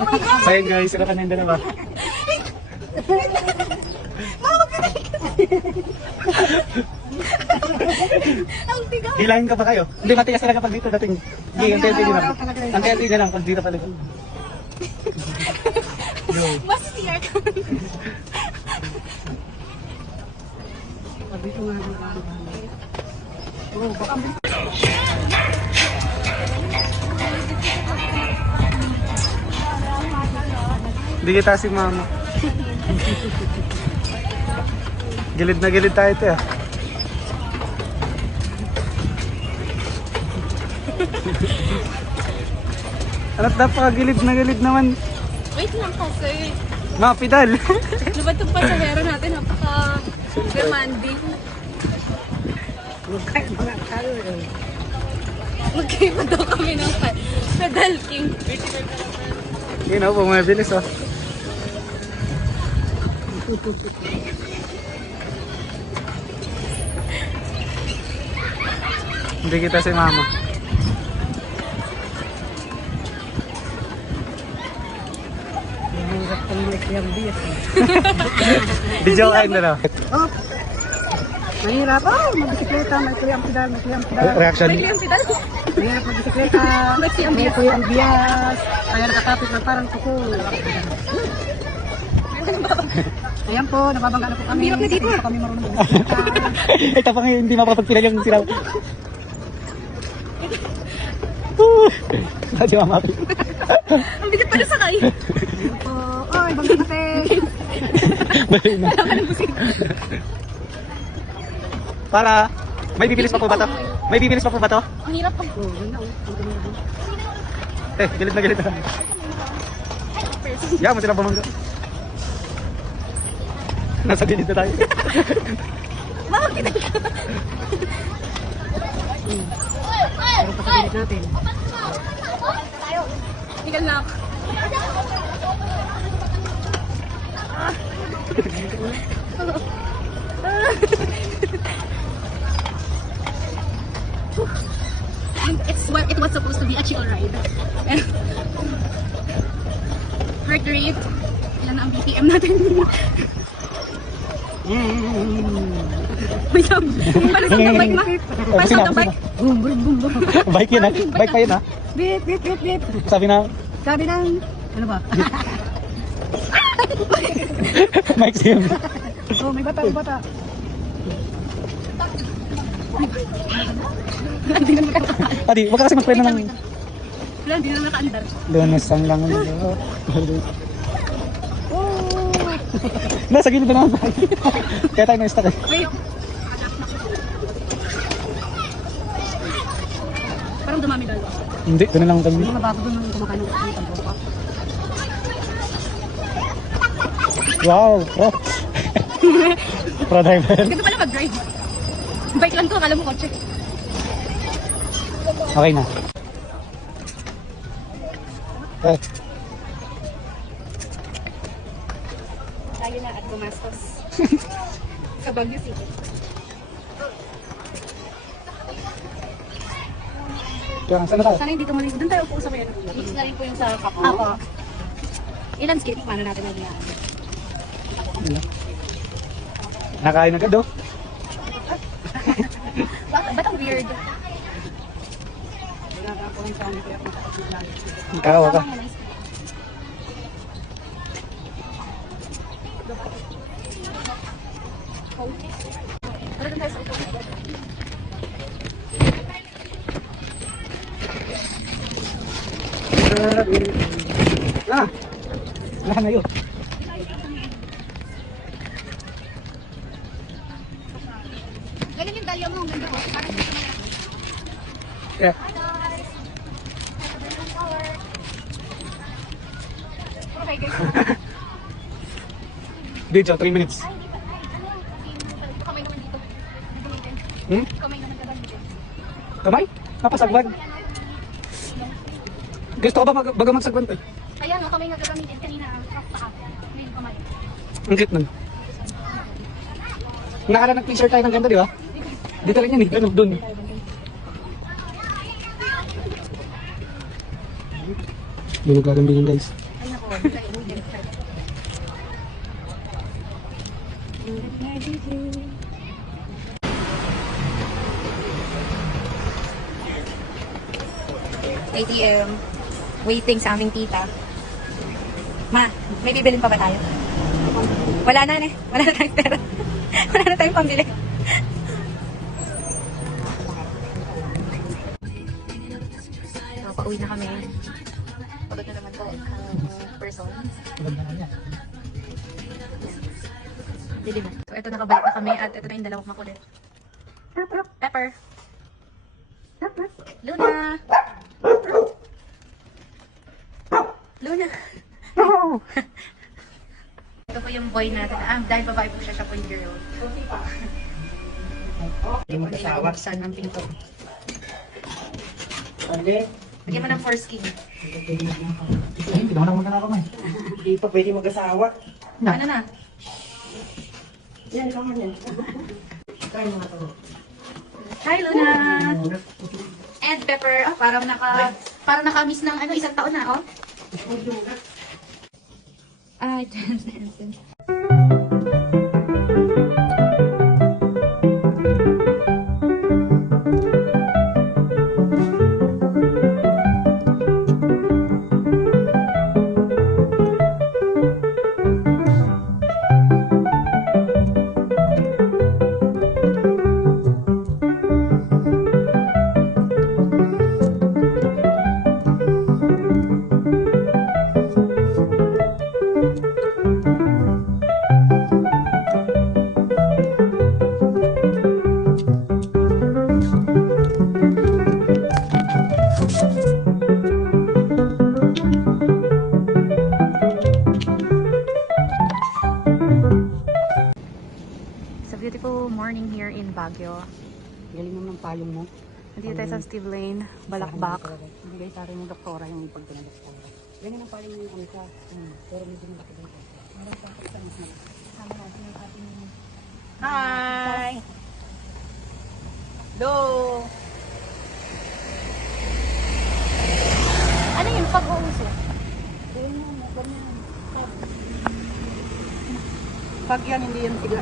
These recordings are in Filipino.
So yun guys, sila ka na yung dalawa. Ang tigas. Hilahin ka pa kayo. Hindi, matigas talaga pag dito dating. Hindi, ang tenti nyo lang. Ang tenti nyo lang pag dito pala. Go. Mas siya ka. Hindi kita si mama. Gilid na gilid tayo ito ah. Alat napakagilid na gilid naman. Wait lang kasi. Mga pedal. Diba itong pasahero natin, napaka-demanding. Magkaiba daw kami ng pedal king. Yun o, bumabilis oh. Hindi kita si mama. Video kain na lang. Mahirap. Oh, magbisikleta, may kuyang pedal, may kuyang pedal. Reaction. Mahirap magbisikleta, may kuyang bias. Kaya nakakapit na parang kuko. Ayan po, nababangga na po kami. Ang hirap na dito. Hindi po kami marunong magbisikleta. Ito pa ngayon, hindi mapapagpilal yung siraw. Hindi mamapit. Ang bigat pa na sakay. Ayan po. Oy, bangga natin. Balik na. Para, may bibilis pa po ba to? May bibilis pa po ba to? Ang hirap pa. Oh, yun na, oh. Gilid na gilid na. Yeah, mo sila bumangga. Nasa gilid na tayo. Bakit kita ka? Pero pagkakilit natin. Tingnan na ako. And it was supposed to be a chill ride. And heart rate, ilan na ang BPM natin. Wait lang. Paano sa bike ma? Paano sa bike? Boom, boom, boom, boom. Bike yun ah. Bike pa yun ah. Beep, beep, beep, beep. Sabi na, Sabi ng, ano ba? Mike Sim. Oh, may bata, may bata. Hindi na nakakaandar. Adi, wag ka kasi mag-play na lang. Wala, hindi na nakaandar. Lunes ang lang. Nasa gilid na naman tayo. Kaya tayo na-stuck eh. Wait. Parang dumami dalo. Hindi, doon na lang kami. Yung mga bago doon nung kumakain ng kapitan po. Wow, pro. Pro driver. Ganito pala mag-drive. Bike lang to, akala mo kotse. Okay na. Eh, Tayo na at gumastos. Sa Baguio City. kaya saan na tayo? Sana hindi tumalis. Doon tayo po sa may ano. Mix na rin po yung sa kapo. Apo. Ilan skate? Paano natin mag-iaan? Nakain agad oh. Ba't ang weird? Kakawa ka. Tara doon tayo sa upo. Ah! Lahan na yun. Ganun yung dalya mo. Ang ganda ko. Parang dito na. Yeah. Okay guys. Video, 3 minutes. Kamay naman dito. Gagamitin. Hmm? Kamay naman gagamitin. Kamay? Napasagwan. Gusto ko ba baga magsagwan to? Ayan, no, kamay nga gagamitin. Kanina, pa. Ngayon kamay. Ang cute nun. Nakala nag-t-shirt tayo ng ganda, di ba? Dito lang yan eh, ano, dun. Doon nagkagambingan guys. Ayun na ATM. Waiting sa aming tita. Ma, may bibilin pa ba tayo? Wala na eh. Wala na tayong pera. Wala na tayong pambili. Pauwi na kami. Pagod na naman po ang person. Dilim. So, ito nakabalik na kami at ito na yung dalawang makulit. Pepper. Luna. Luna. Ito po yung boy natin. Dahil babae po siya 4-year-old. Hindi mo kasawa. Buksan ang pinto. Lagyan mo ng foreskin. Hindi naman ako magkakama eh. Hindi pa pwede mag-asawa. Ano na? Yan, ikaw man yan. Try mo nga to. Hi, Luna! And Pepper. Parang naka-miss ng isang taon na, oh. Johnson. Beautiful morning here in Baguio. Galing mo ng payong mo. Nandito tayo sa Steve Lane, Balakbak. Bigay sa akin ng doktora yung pagpinag-doktora. Ganyan ang payong mo yung isa. Pero medyo malaki din. Marang tapos sa mas malaki. Sama natin yung ating... Hi! Hello! Ano yung pag-uuso? Pag yan, hindi yan sila.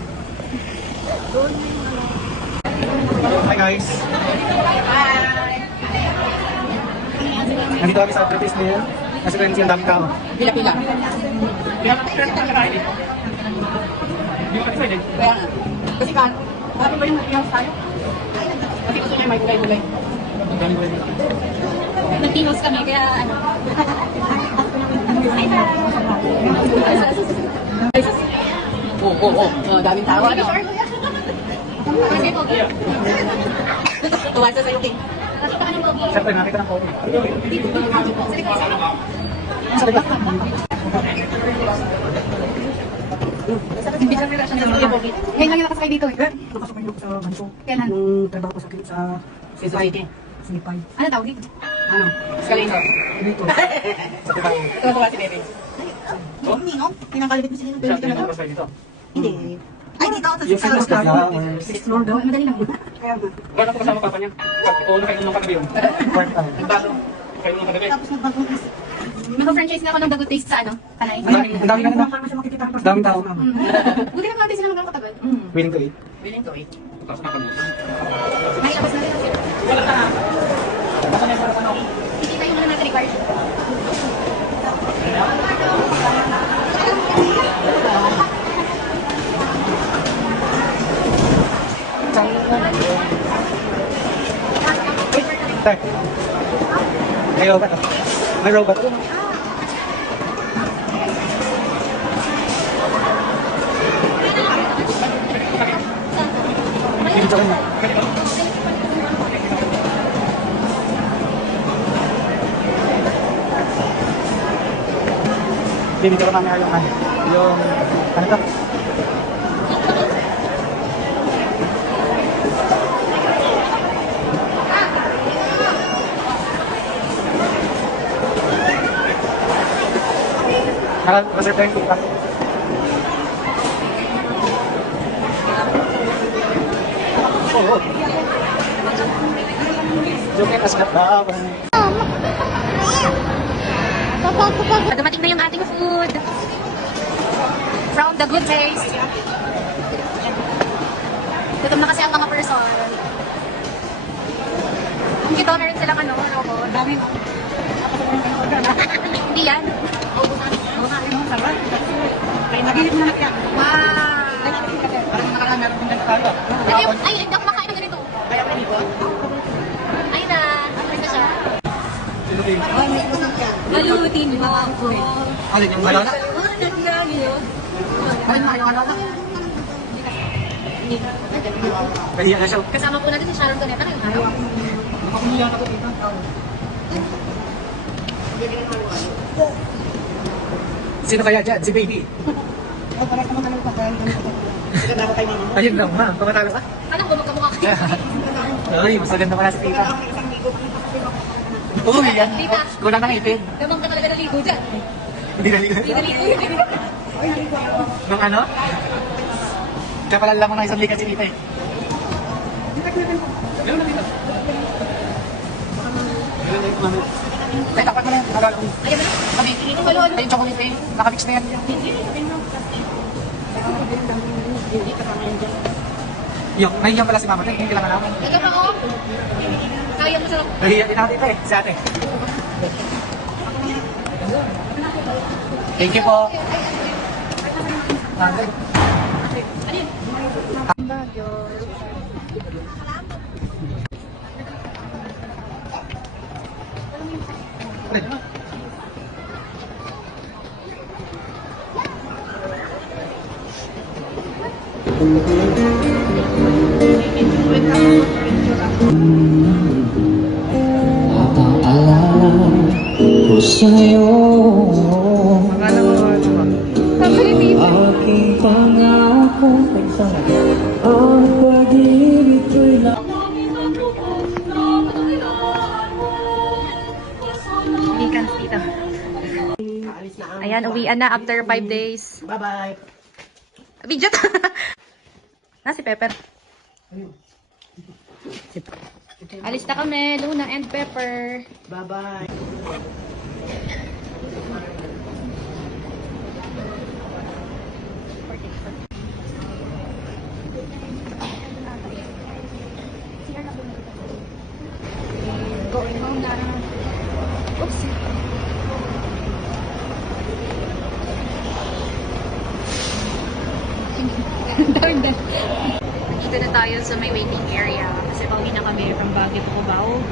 Hi guys! Nandito kami sa office ngayon. Kasi kaya siya dami tao. Pila-pila. Kaya hindi mo ka-decided. Kaya nga. Kasi kan, sabi ba yung mag-ihaws tayo? Kasi gusto niya may kulay-kulay. Dami ko rin. Nag-tinos kami, kaya ano. Oo. Daming tao. Ano? Kasi po, Tuwan sa sa'yo, King. Siyempre, nakita ng coffee. Sorry ba? Ngayon lang yung nakasakay dito eh. Nakasok kayo sa banso. Kailan? Nung trabaho ko sa society. Sinipay. Ano tawag dito? Ano? Escalator. Dito. Tuwa si Bebe. Hindi, no? Pinakalit mo sila ng Siya, pinag-uwas kayo dito. Hindi. Ay, dito ako Yung fitness sa club na, Sixth floor daw. Madali lang. Kaya nga. gano'n ko kasama papa niya. Oo, nakainom ng kagabi yun. Fourth time. Nagbago. Nakainom ng kagabi. Tapos nagbagong kasi. Naka-franchise na ako ng The Good Taste sa ano? Kanay. Ang dami na Ang naman. siya makikita. Daming tao. Buti lang natin sila magkakatagal. Willing to eat. Willing to eat. Tapos na kami. May labas na rin kasi. Basta na yung para sa ano. Hindi tayo muna natin required. Tay. May robot. May robot. Dito rin. Dito ko namin yung ano to? Reserve tayo yung class. Oo. Joke as kat. Dumating na yung ating food. From the good place. Gutom na kasi ang mga person. Kung kita na rin silang ano, robot. Dami. Hindi yan. Kaya nagilip na lang yan. Wow! Parang nakaraan meron din nagkakaroon. Ay, hindi ako makain ng ganito. Kaya ko dito. Ay na, ito siya. Sino kayo? Galutin mo ako. Alin yung balona? Anong lang yun? Alin na yung balona? Kahiya na siya. Kasama po natin si Sharon Doneta ngayong araw. Makakumiya na ko dito. Sino kaya dyan? Si baby. Ayun lang ma, pumatalo ka? Alam ko, magkamukha kayo. Ay, mas maganda pala si tita. Oo, yan. Tita. Kulang ng ipin. Gamang ka talaga naligo dyan. Hindi na Hindi naligo yun. Nung ano? Kaya pala lang mo ng isang likat si tita eh. Meron na tita. Ay, tapat mo na yan. Nagala ko. Ayaw mo na. Kami, ay, yung chocolate eh. Nakamix na yan. Yung, nahihiyan pala si mama. Hindi kailangan naman. Ito pa oh. Kaya mo sa... Nahihiyan din ako dito eh. Si ate. Thank you po. Ano yun? Napaalala ko sa'yo aking pangako ang pag-ibig ko'y Ikan tita. Ayan, uwian na after 5 days. Bye-bye. Video to. Si Pepper. Alis na kami, Luna and Pepper. Bye-bye. Going home na. Oops. Dito na tayo sa may waiting area kasi pauwi na kami from Baguio to Cubao.